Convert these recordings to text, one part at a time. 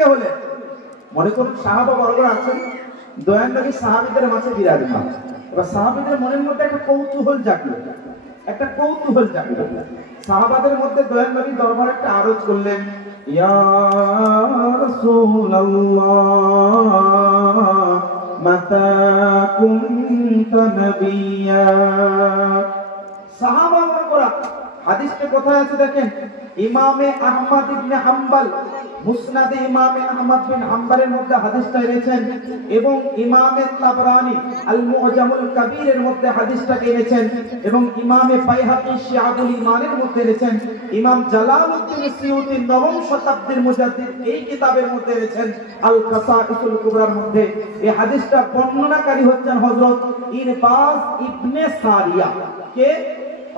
থেকে হলেন? মনে করুন সাহাবা বর্গরা আছেন, দয়ার নবী সাহাবীদের মাঝে বিরাজমান। এবার সাহাবীদের মনের মধ্যে একটা কৌতূহল জাগলো, সাহাবাদের মধ্যে দয়ার নবী দরবারে একটা আরজ করলেন, ইয়া রাসূলুল্লাহ মাতা কুনতা নবিয়্যা। সাহাবা বর্গরা, হাদিসটা কোথায় আছে দেখেন, ইমামে আহমদ ইবনে হাম্বল মুসনাদে ইমামে আহমদ বিন হাম্বলের মধ্যে হাদিসটা এনেছেন, এবং ইমামে তাবরানী আল মুআজামুল কবীরের মধ্যে হাদিসটা এনেছেন, এবং ইমামে বাইহাকী শিআবুল ঈমানের মধ্যে এনেছেন, ইমাম জালালউদ্দিন সিয়ুতী নবম শতাব্দীর মুজাদ্দিদ এই কিতাবের মধ্যে এনেছেন আল কাসাঈসুল কুবরার মধ্যে। এই হাদিসটা বর্ণনাকারী হচ্ছেন হযরত ইরবাজ ইবনে সারিয়া। কে?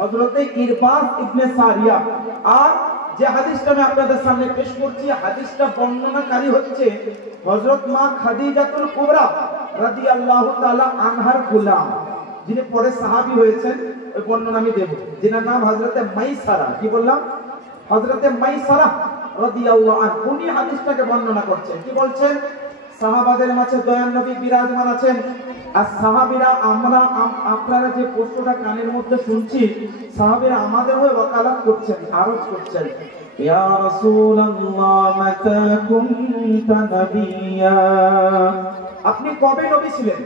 হযরত ইরবাজ ইবনে সারিয়া। আর যে হাদিসটা আমি আপনাদের সামনে পেশ করছি, হাদিসটা বর্ণনাকারী হচ্ছে হযরত মা খাদিজাতুল কুবরা রাদিয়াল্লাহু তাআলা আনহার গোলাম, যিনি পরে সাহাবী হয়েছেন। ওই বর্ণনা আমি দেব, যিনার নাম হযরতে মাইসারা। কি বললাম? হযরতে মাইসারা রাদিয়াল্লাহু আনহু। উনি হাদিসটাকে বর্ণনা করছেন। কি বলছেন? সাহাবাদের মাঝে দয়ার নবী বিরাজমান আছেন, আর সাহাবীরা আপনারা যে প্রশ্নটা কানের মধ্যে শুনছি, সাহাবীরা আমাদের হয়ে ওয়াকালাত করছেন, আরজ করছেন, ইয়া রাসূলুল্লাহ মাতা কুনতা নবিয়্যা। আপনি কবে নবী ছিলেন?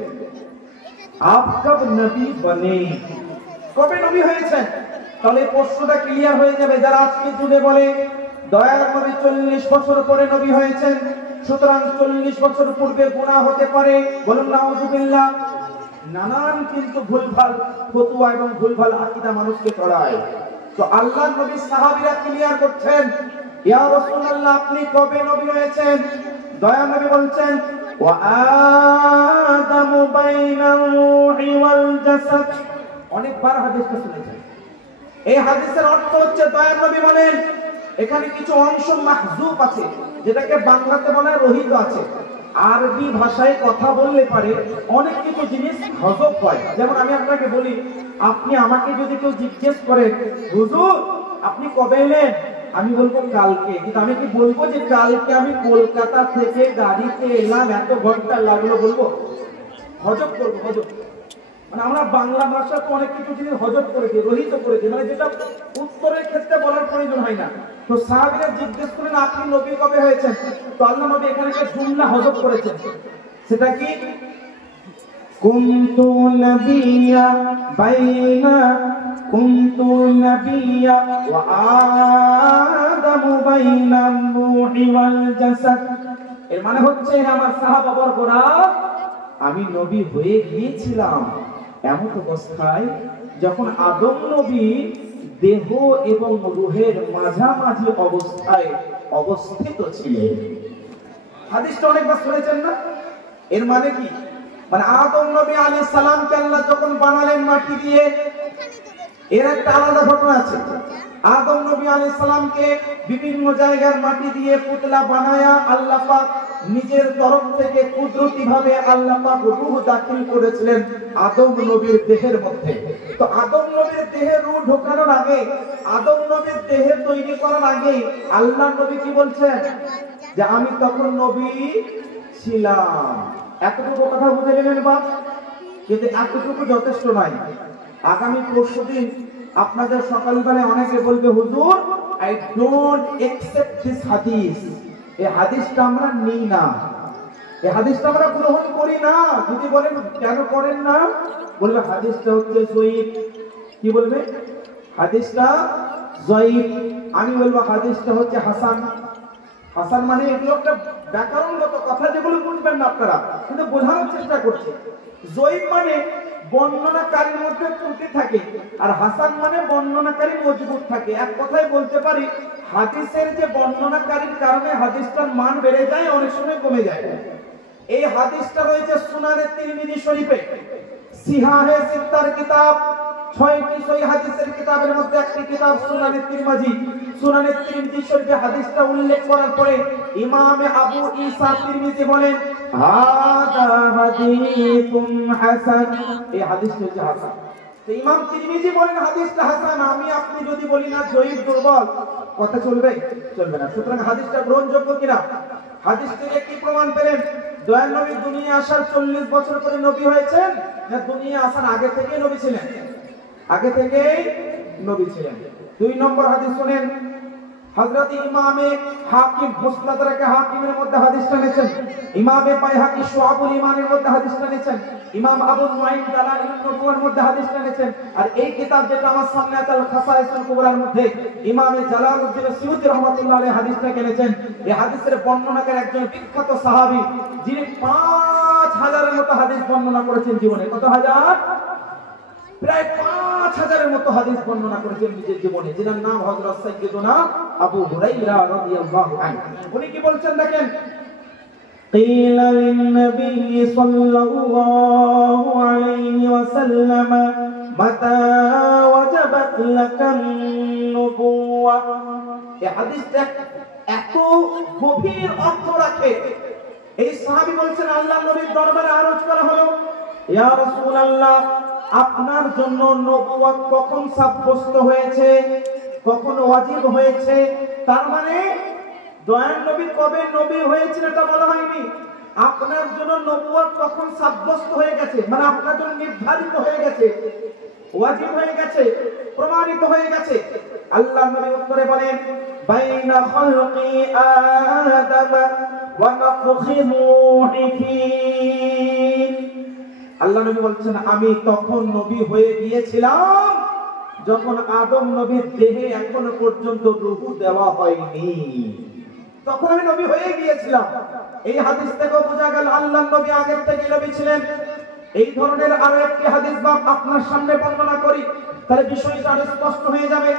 আপ কব নবী বনে, কবে নবী হয়েছেন? তাহলে প্রশ্নটা ক্লিয়ার হয়ে যাবে। যারা আজকে যুগে বলে দয়ার নবী 40 বছর পরে নবী হয়েছেন, সুতরাং 40 বছর পূর্বে গুনাহ হতে পারে, বলুন নাউযুবিল্লাহ। নানান কিন্তু ভুলভাল ফতোয়া এবং ভুলভাল আকীদা মানুষকে ছড়ায়। তো আল্লাহর নবী সাহাবীরা ক্লিয়ার করছেন, ইয়া রাসূলুল্লাহ আপনি কবে নবী হয়েছেন? দয়ার নবী বলছেন, ওয়া আদামু বাইনার রূহি ওয়াল জাসাদ। অনেকবার হাদিসটা শুনেছেন। এই হাদিসের অর্থ হচ্ছে, দয়ার নবী বলেন এখানে কিছু অংশ মাহযুফ আছে, যেটাকে বাংলাতে বলা রহিত আছে। আরবি ভাষায় কথা বললে পারে অনেক কিছু জিনিস হযফ হয়। যেমন আমি আপনাকে বলি, আপনি আমাকে যদি কেউ জিজ্ঞেস করেন, হুজুর আপনি কবে এলেন? আমি বলবো কালকে। কিন্তু আমি কি বলবো যে কালকে আমি কলকাতা থেকে গাড়িতে এলাম, এত ঘন্টা লাগলো? বলবো? হযফ করবো, হযফ। মানে আমরা বাংলা ভাষা তো অনেক কিছু জিনিস হযফ করে দিই, রহিত করে দিই, মানে যেটা উত্তরের ক্ষেত্রে বলার প্রয়োজন হয় না। তো সাহাবীরা জিজ্ঞেস করেন আপনি নবী কবে হয়েছেন? তো আল্লাহ নবী এখানে একটা জুমলা হযফ করেছেন। সেটা কি? কুনতু নবিয়্যা বাইনা কুনতু নবিয়্যা ওয়া আদামু বাইনার রূহি ওয়াল জাসাদ। এর মানে হচ্ছে, আমার সাহাবা বর্গরা, আমি নবী হয়ে গিয়েছিলাম এমন অবস্থায় যখন আদম নবী দেহ এবং রূহের মাঝামাঝি অবস্থায় অবস্থিত ছিলেন। হাদিসটা অনেকবার শুনেছেন না? এর মানে কি? মানে আদম নবী আলাইহিস সালামকে আল্লাহ যখন বানালেন মাটি দিয়ে, এর একটা আলাদা ঘটনা আছে। আদম নবী আলাইহিস সালামকে বিভিন্ন জায়গার মাটি দিয়ে পুতলা বানায়া আল্লাহ পাক নিজের তরফ থেকে কুদরতি ভাবে আল্লাহ পাক রূহ দাখিল করেছিলেন আদম নবীর দেহের মধ্যে। তো আদম নবীর দেহে রূহ ঢোকানোর আগে, আদম নবীর দেহে তৈরি করার আগে আল্লাহ নবী কি বলছেন? যে আমি তখন নবী ছিলাম। এতটুকু কথা বুঝে গেলেন বা? কিন্তু এতটুকু যথেষ্ট নয়। আগামী পরশুদিন আপনাদের সকালবেলায় অনেকে বলবে, হুজুর আই ডোন্ট অ্যাকসেপ্ট দিস হাদিস। এই হাদিসটা আমরা নিই না, এই হাদিসটা আমরা গ্রহণ করি না। যদি বলেন কেন করেন না? বলবে হাদিসটা হচ্ছে যঈফ। কি বলবে? হাদিসটা যঈফ। আমি বলবো হাদিসটা হচ্ছে হাসান। হাসান মানে এগুলো একটা ব্যাকরণগত কথা, যেগুলো বুঝবেন না আপনারা, কিন্তু বোঝানোর চেষ্টা করছে। যঈফ মানে বর্ণনাকারীর মধ্যে ত্রুটি থাকে, আর হাসান মানে বর্ণনাকারী মজবুত থাকে। এক কথায় বলতে পারি, হাদিসের যে বর্ণনাকারীর কারণে হাদিসটার মান বেড়ে যায়, অনেক সময় কমে যায়। এই হাদিসটা রয়েছে সুনানে তিরমিজি শরীফে, সিহাহে সিত্তার কিতাব, 6টি সহিহ হাদিসের কিতাবের মধ্যে একটি কিতাব সুনানে তিরমিজি। সুনানে তিরমিজি শরীফে হাদিসটা উল্লেখ করার পরে ইমাম আবু ঈসা তিরমিজি বলেন, হাদা হাদিসুন হাসান। এই হাদিসটা হচ্ছে হাসান। তো ইমাম তিরমিজি বলেন হাদিসটা হাসান। আমি আপনি যদি বলি না যঈফ, দুর্বল, কথা চলবে? চলবে না। সুতরাং হাদিসটা গ্রহণযোগ্য কিনা? হাদিস থেকে কি প্রমাণ পেলেন? দয়ার নবী দুনিয়া আসার 40 বছর পরে নবী হয়েছেন, না দুনিয়া আসার আগে থেকেই নবী ছিলেন? আগে থেকেই নবী ছিলেন। 2 নম্বর হাদিস শুনেন, হযরত ইমামে হাকিম মুসনাদ হাকিমের মধ্যে হাদিসটা এনেছেন, ইমামে বাইহাকি শুআবুল ঈমানের মধ্যে হাদিসটা এনেছেন, ইমাম আবু নুআইম দালাইলুন নুবুওয়ার মধ্যে হাদিসটা এনেছেন, আর এই কিতাব যেটা আমার সামনে আছে আল খাসাইসুল কুবরার মধ্যে ইমামে জালালউদ্দিন সিয়ুতী রাহমাতুল্লাহ আলাইহি হাদিসটা এনেছেন। এই হাদিসের বর্ণনাকারী একজন বিখ্যাত সাহাবী, যিনি 5000 এর মতো হাদিস বর্ণনা করেছেন জীবনে। কত হাজার? প্রায় 5000 এর মতো হাদিস বর্ণনা করেছেন নিজের জীবনে, যার নাম হযরত সাইয়্যিদুনা আবু হুরায়রা রাদিয়াল্লাহু আনহু। উনি কি বলছেন দেখেন, قيل للنبي صلى الله عليه وسلم متى وجبت لك النبوة। এই হাদিসটা এত গভীর অর্থ রাখে। এই সাহাবী বলছেন আল্লাহর নবীর দরবারে আরজ করা হলো, ইয়া রাসূলুল্লাহ, আপনার জন্য নবুয়ত কখন সাব্যস্ত হয়েছে, কখন ওয়াজিব হয়েছে? তার মানে দয়ার নবী কবে নবী হয়েছিল এটা বলা হয়নি, আপনার জন্য নবুয়ত কখন সাব্যস্ত হয়ে গেছে, মানে আপনার জন্য নির্ধারিত হয়ে গেছে, ওয়াজিব হয়ে গেছে, প্রমাণিত হয়ে গেছে। আল্লাহর নবী উত্তরে বলেন, বাইনা খালকি আদম ওয়া নাফখি রূহি। আল্লাহ নবী বলছেন আমি তখন নবী হয়ে গিয়েছিলাম যখন আদম নবীর দেহে এখনো পর্যন্ত রূহ দেওয়া হয়নি, তখন আমি নবী হয়ে গিয়েছিলাম। এই হাদিস থেকে বোঝা গেল আল্লাহর নবী আগের থেকে নবী ছিলেন। এই ধরনের আরো একটি হাদিস বা আপনার সামনে বর্ণনা করি, তাহলে বিষয়টা আরো স্পষ্ট হয়ে যাবে।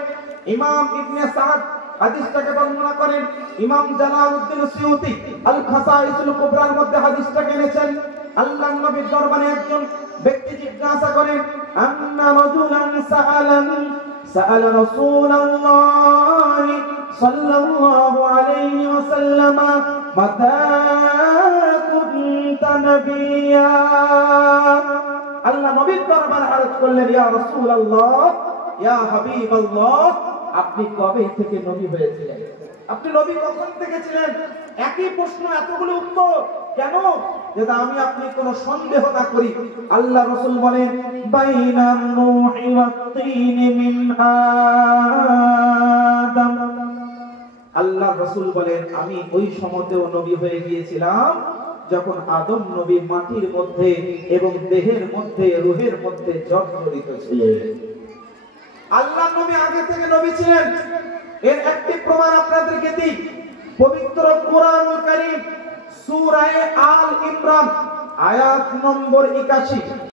ইমাম ইবনে সাদ হাদিসটাকে বর্ণনা করেন, ইমাম জালালউদ্দিন সিয়ুতী আল খাসাইসুল কুবরার মধ্যে হাদিসটাকে এনেছেন। আল্লাহর নবীর দরবারে একজন ব্যক্তি জিজ্ঞাসা করেন, আন্না রাজুলান সাআলা রাসূলুল্লাহ সাল্লাল্লাহু আলাইহি ওয়াসাল্লাম মাতা কুনতা নবিয়্যা। আল্লাহ নবীর দরবারে আরজ করলেন, ইয়া রাসূলুল্লাহ, ইয়া হাবিবাল্লাহ, আপনি কবে থেকে নবী হয়েছিলেন? আপনি নবী কখন থেকে ছিলেন? একই প্রশ্ন, এতগুলো উত্তর কেন? যাতে আমি আপনি কোনো সন্দেহ না করি। আল্লাহ রাসূল বলেন, বাইনান নূহি ওয়াত তিন মিন আদম। আল্লাহ রাসূল বলেন আমি ওই সময়তেও নবী হয়ে গিয়েছিলাম যখন আদম নবী মাটির মধ্যে এবং দেহের মধ্যে রূহের মধ্যে জর্জরিত ছিলেন। আল্লাহ নবী আগে থেকে নবী ছিলেন। এর একটি প্রমাণ আপনাদেরকে দিই, পবিত্র কোরআনুল কারীম সূরা আল ইমরান আয়াত নম্বর 81।